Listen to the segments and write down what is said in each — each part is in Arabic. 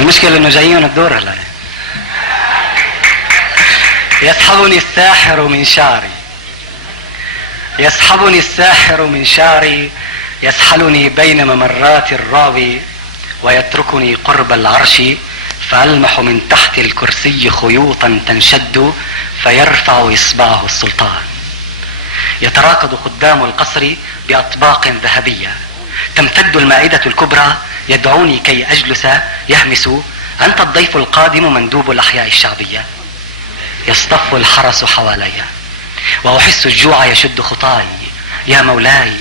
المشكلة انه جايين الدور هلا. يسحبني الساحر من شعري، يسحبني الساحر من شعري، يسحلني بين ممرات الرعب، ويتركني قرب العرش، فألمح من تحت الكرسي خيوطا تنشد، فيرفع إصبعه السلطان. يتراكض خدام القصر بأطباق ذهبية، تمتد المائدة الكبرى، يدعوني كي أجلس، يهمس: أنت الضيف القادم مندوب الأحياء الشعبية. يصطف الحرس حوالي، وأحس الجوع يشد خطاي. يا مولاي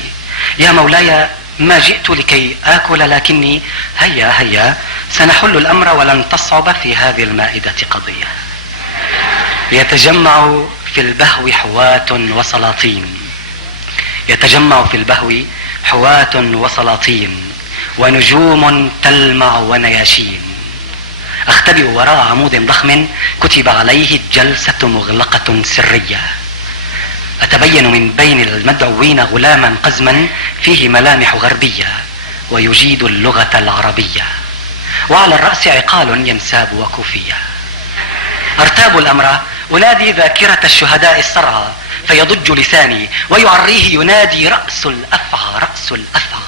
يا مولاي، ما جئت لكي آكل، لكني هيا سنحل الأمر ولن تصعب في هذه المائدة قضية. يتجمع في البهو حواة وسلاطين، يتجمع في البهو حواة وسلاطين، ونجوم تلمع ونياشين. اختبئ وراء عمود ضخم كتب عليه: الجلسة مغلقة سرية. أتبين من بين المدعوين غلاما قزما فيه ملامح غربية ويجيد اللغة العربية، وعلى الرأس عقال ينساب وكوفية. ارتاب الأمر، أنادي ذاكرة الشهداء الصرعى، فيضج لساني ويعريه ينادي: رأس الأفعى رأس الأفعى.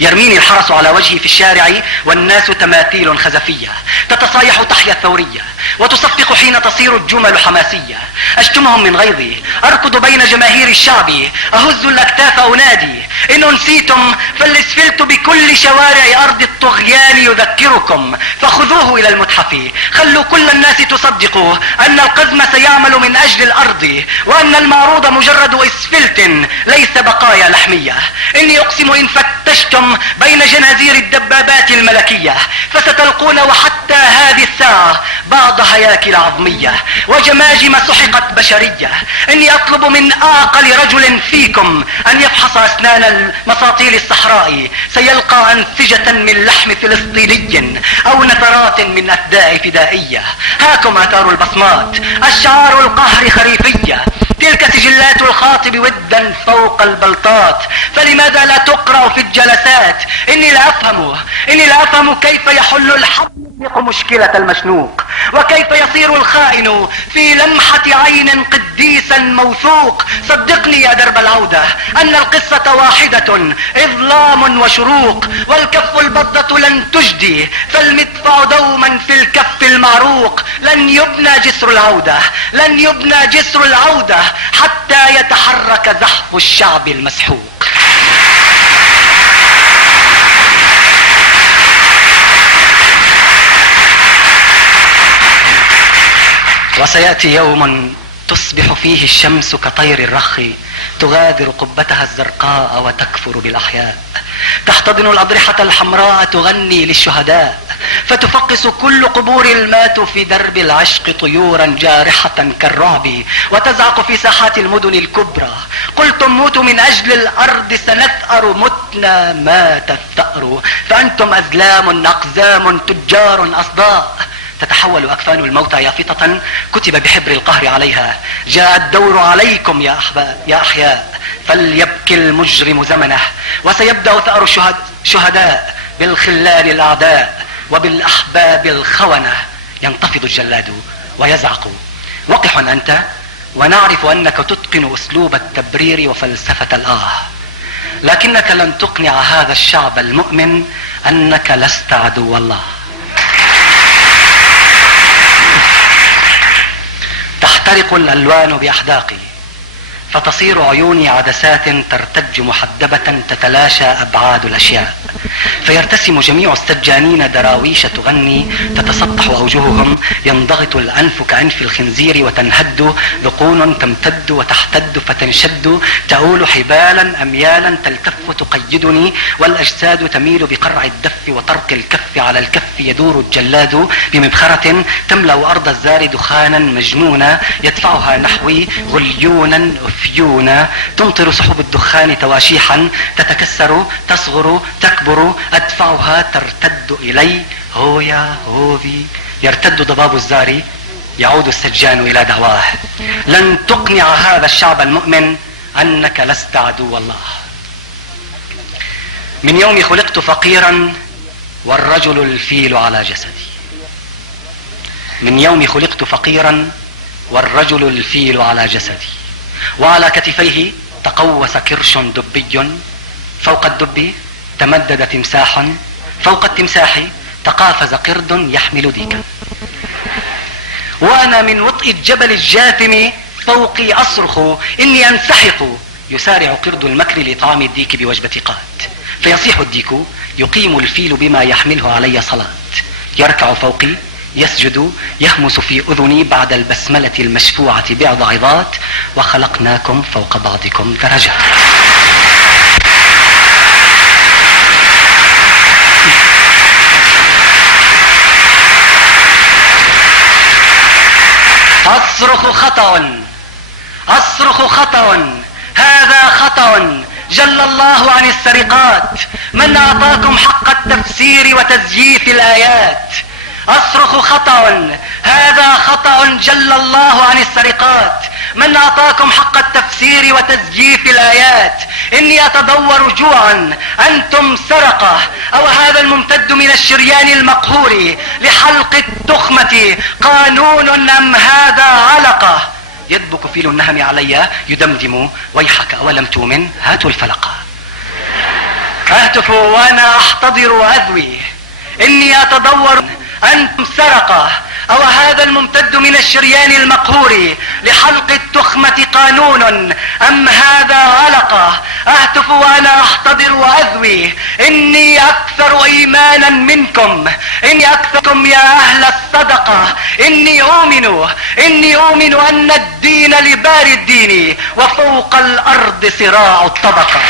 يرميني الحرس على وجهي في الشارع، والناس تماثيل خزفية تتصايح تحيا الثورية، وتصفق حين تصير الجمل حماسية. أشتمهم من غيظي، أركض بين جماهير الشعب، أهز الأكتاف أنادي: إن أنسيتم فالإسفلت بكل شوارع أرض الطغيان يذكركم، فخذوه إلى المتحف، خلوا كل الناس تصدقوا أن القزم سيعمل من أجل الأرض، وأن المعروض مجرد إسفلت ليس بقايا لحمية. إني أقسم إن فتشتم بين جنازير الدبابات الملكية فستلقون وحتى هذه الساعة بعض هياكل عظمية وجماجم سحقت بشرية. إني أطلب من أعقل رجل فيكم أن يفحص أسنان المساطيل الصحراء، سيلقى أنسجة من لحم فلسطيني أو نثرات من أثداء فدائية. هاكم آثار البصمات، أشعار القهر خريفية، تلك سجلات الخاطب ودا فوق البلطات، فلماذا لا تقرأ في الجلسات؟ إني لا أفهم كيف يحل الحق مشكلة المشنوق، وكيف يصير الخائن في لمحة عين قديسا موثوق. صدقني يا درب العودة أن القصة واحدة، إظلام وشروق، والكف البضة لن تجدي، فالمدفع دوما في الكف المعروق. لن يبنى جسر العودة، لن يبنى جسر العودة حتى يتحرك زحف الشعب المسحوق. وسيأتي يوم تصبح فيه الشمس كطير الرخ، تغادر قبتها الزرقاء وتكفر بالأحياء، تحتضن الأضرحة الحمراء تغني للشهداء، فتفقس كل قبور الماتوا في درب العشق طيورا جارحة كالرعب، وتزعق في ساحات المدن الكبرى: قلتم موتوا من أجل الأرض سنثأر، متنا مات الثأر، فأنتم أزلام أقزام تجار أصداء. تتحول أكفان الموتى يافطة كتب بحبر القهر عليها: جاء الدور عليكم يا أحياء، فليبكي المجرم زمنه. وسيبدأ ثأر الشهداء بالخلان الأعداء وبالأحباب الخونة. ينتفض الجلاد ويزعق: وقح أنت، ونعرف أنك تتقن أسلوب التبرير وفلسفة الآه، لكنك لن تقنع هذا الشعب المؤمن أنك لست عدو الله. تحترق الألوان بأحداقي، فتصير عيوني عدسات ترتج محدبة تتلاشى أبعاد الأشياء، فيرتسم جميع السجانين دراويش تغني، تتسطح أوجههم، ينضغط الأنف كأنف الخنزير، وتنهد ذقون تمتد وتحتد فتنشد، تؤول حبالا أميالا تلتف تقيدني، والأجساد تميل بقرع الدف وطرق الكف على الكف. يدور الجلاد بمبخرة تملأ أرض الزار دخانا مجنونا، يدفعها نحوي غليونا أفيونا، تمطر سحب الدخان تواشيحا، تتكسر تصغر تكبر، أدفعها ترتد إلي هويا هوذي. يرتد ضباب الزار، يعود السجان إلى دعواه: لن تقنع هذا الشعب المؤمن أنك لست عدو الله. من يوم خلقت فقيرا والرجل الفيل على جسدي، من يوم خلقت فقيرا والرجل الفيل على جسدي، وعلى كتفيه تقوس كرش دبي، فوق الدب تمدد تمساح، فوق التمساح تقافز قرد يحمل ديكا، وانا من وطئ الجبل الجاثم فوقي اصرخ اني انسحق، يسارع قرد المكر لطعام الديك بوجبة قات، فيصيح الديك يقيم الفيل بما يحمله علي صلاة، يركع فوقي يسجد يهمس في اذني بعد البسملة المشفوعة بعض عظات، وخلقناكم فوق بعضكم درجات. اصرخ خطأ، اصرخ خطأ، هذا خطأ، جل الله عن السرقات، من اعطاكم حق التفسير وتزييف الايات. اصرخ خطأ، هذا خطأ، جل الله عن السرقات، من اعطاكم حق التفسير وتزييف الايات. اني اتدور جوعا، انتم سرقة، او هذا الممتد من الشريان المقهور لحلق التخمة قانون، ام هذا علقة. يدبك فيل النهم علي يدمدم ويحك اولم تؤمن هاتوا الفلقة. اهتف وانا احتضر واذوي، اني اتدور انتم سرقة، او هذا الممتد من الشريان المقهور لحلق التخمة قانون، ام هذا علقة. اهتف وانا احتضر واذوي، اني اكثر ايمانا منكم، اني اكثركم يا اهل الصدقة. اني اؤمن ان الدين لبار الدين، وفوق الارض صراع الطبقة.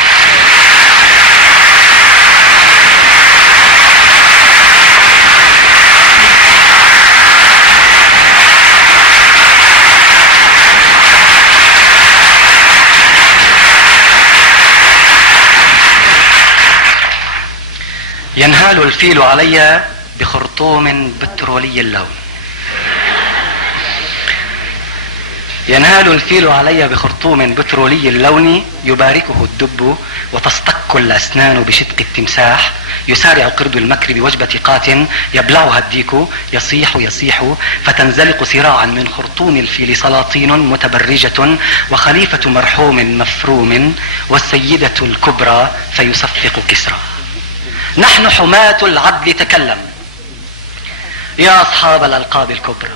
ينهال الفيل علي بخرطوم بترولي اللون، ينهال الفيل علي بخرطوم بترولي اللون، يباركه الدب وتصطك الأسنان بشدق التمساح، يسارع قرد المكر بوجبة قات يبلعها الديك، يصيح فتنزلق سراعا من خرطوم الفيل سلاطين متبرجة، وخليفة مرحوم مفروم، والسيدة الكبرى فيصفق كسرى. نحن حماة العدل تكلم، يا أصحاب الألقاب الكبرى،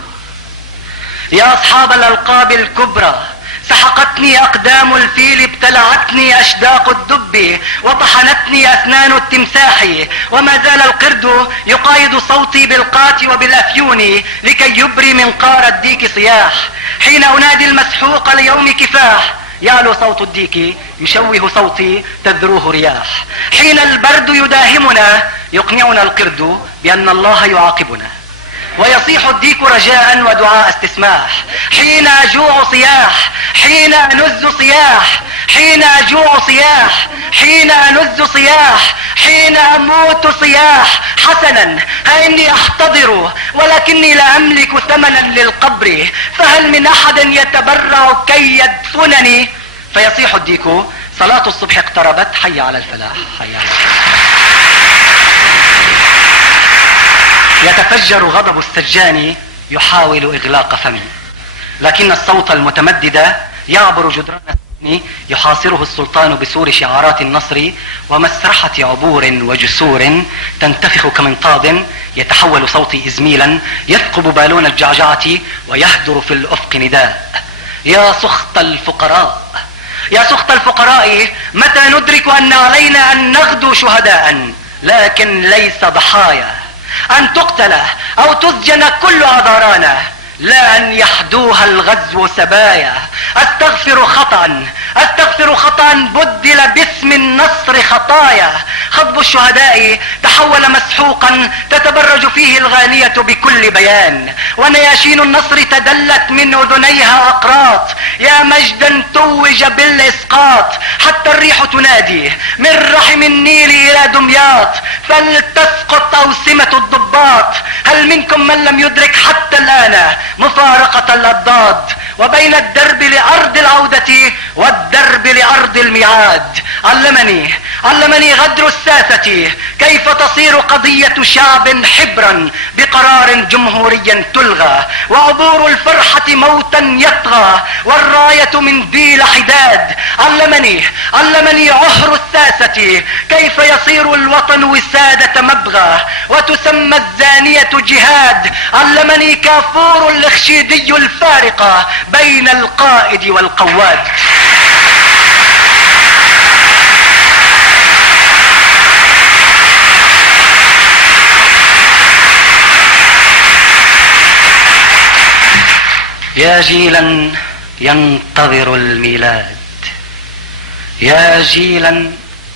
يا أصحاب الألقاب الكبرى. سحقتني أقدام الفيل، ابتلعتني أشداق الدب، وطحنتني أسنان التمساح، وما زال القرد يقايد صوتي بالقات وبالأفيون لكي يبري منقار الديك صياح. حين أنادي المسحوق ليوم كفاح، يعلو صوت الديك يشوه صوتي تذروه رياح. حين البرد يداهمنا يقنعنا القرد بأن الله يعاقبنا، ويصيح الديك رجاء ودعاء استسماح. حين أجوع صياح، حين أنز صياح، حين أجوع صياح، حين أنز صياح، حين أموت صياح. حسنا، ها إني أحتضر ولكني لا أملك ثمنا للقبر، فهل من أحد يتبرع كي يدفنني؟ فيصيح الديك صلاة الصبح اقتربت، حي على الفلاح، حي على الفلاح. يتفجر غضب السجان يحاول إغلاق فمي، لكن الصوت المتمدد يعبر جدران السجن، يحاصره السلطان بسور شعارات النصر ومسرحة عبور وجسور تنتفخ كمنطاد. يتحول صوتي إزميلا يثقب بالون الجعجعة ويهدر في الأفق نداء: يا سخط الفقراء، يا سخط الفقراء، متى ندرك أن علينا أن نغدو شهداء لكن ليس ضحايا، أن تقتل أو تسجن كل عذرانا، لا أن يحدوها الغزو سبايا. أستغفر خطأ، أستغفر خطأ بدل باسم النصر خطايا. خطب الشهداء تحول مسحوقا تتبرج فيه الغانية بكل بيان، ونياشين النصر تدلت من أذنيها أقراط. يا مجدا توج بالإسقاط، حتى الريح تنادي من رحم النيل إلى دمياط، فلتسقط أوسمة الضباط. الصراط. هل منكم من لم يدرك حتى الآن مفارقة الأضداد وبين الدرب لأرض العودة والدرب لأرض الميعاد؟ علمني غدر الساسة كيف تصير قضية شعب حبرا بقرار جمهوري تلغى، وعبور الفرحة موتا يطغى، والراية منديل حداد. علمني عهر الساسة كيف يصير الوطن وسادة مبغى وتسمى الزانية جهاد. علمني كافور الاخشيدي الفارقة بين القائد والقواد. يا جيلا ينتظر الميلاد، يا جيلا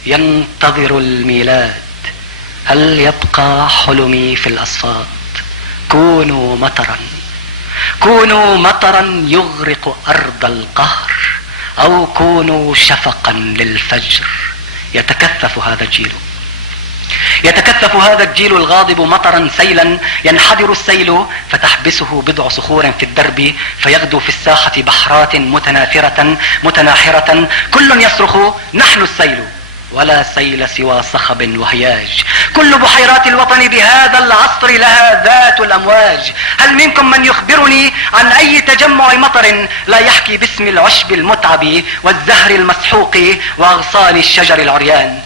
ينتظر الميلاد، هل يبقى حلمي في الأصفاد؟ كونوا مطرا يغرق أرض القهر، أو كونوا شفقا للفجر. يتكثف هذا الجيل الغاضب مطرا سيلا، ينحدر السيل فتحبسه بضع صخور في الدرب، فيغدو في الساحة بحرات متناحرة، كل يصرخ نحن السيل، ولا سيل سوى صخب وهياج. كل بحيرات الوطن بهذا العصر لها ذات الأمواج. هل منكم من يخبرني عن أي تجمع مطر لا يحكي باسم العشب المتعب والزهر المسحوق وأغصان الشجر العريان؟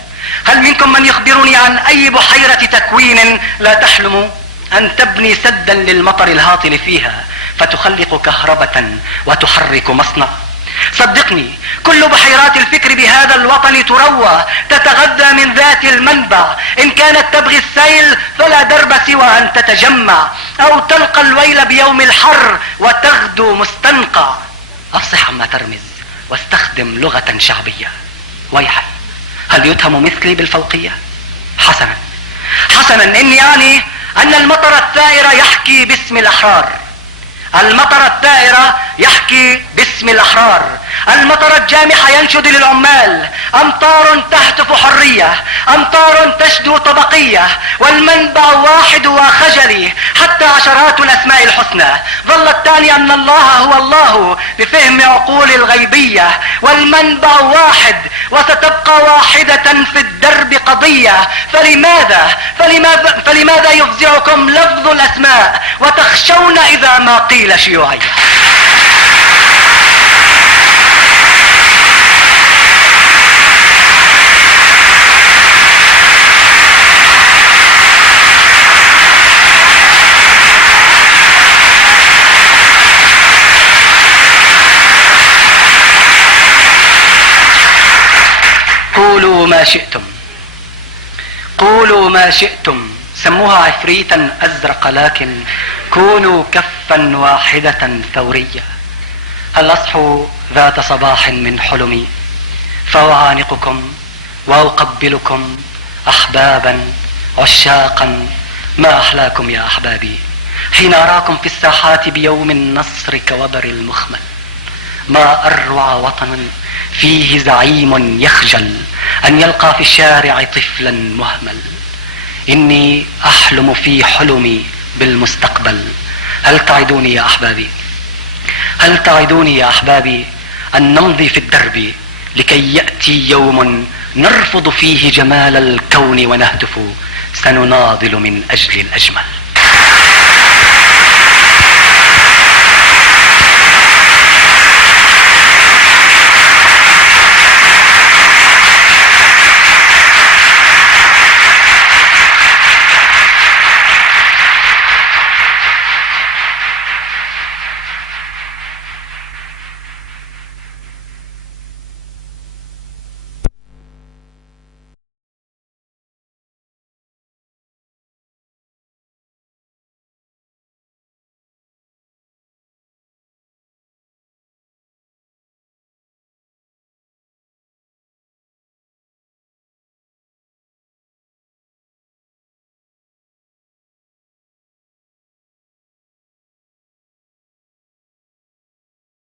هل منكم من يخبرني عن أي بحيرة تكوين لا تحلم أن تبني سدا للمطر الهاطل فيها فتخلق كهربة وتحرك مصنع؟ صدقني، كل بحيرات الفكر بهذا الوطن تروى، تتغذى من ذات المنبع. إن كانت تبغي السيل فلا درب سوى أن تتجمع، أو تلقى الويل بيوم الحر وتغدو مستنقع. أفصح عما ترمز واستخدم لغة شعبية. ويحي، هل يتهم مثلي بالفوقية؟ حسنا، إني يعني أن المطر الثائر يحكي باسم الأحرار. المطر الجامح ينشد للعمال. أمطار تهتف حرية، أمطار تشدو طبقية، والمنبع واحد وخجلي حتى عشرات الأسماء الحسنى. ظل الثاني أن الله هو الله بفهم عقول الغيبية، والمنبع واحد وستبقى واحدة في الدرب قضية. فلماذا يفزعكم لفظ الأسماء وتخشون إذا ما قيل شيوعي؟ قولوا ما شئتم، سموها عفريتا أزرق، لكن كونوا كفا واحدة ثورية. هل أصحو ذات صباح من حلمي فأعانقكم وأقبلكم أحبابا عشاقا؟ ما أحلاكم يا أحبابي حين أراكم في الساحات بيوم النصر كوبر المخمل. ما أروع وطن فيه زعيم يخجل أن يلقى في الشارع طفلا مهمل. إني أحلم في حلمي بالمستقبل. هل تعدوني يا أحبابي أن نمضي في الدرب لكي يأتي يوم نرفض فيه جمال الكون ونهتف سنناضل من أجل الأجمل.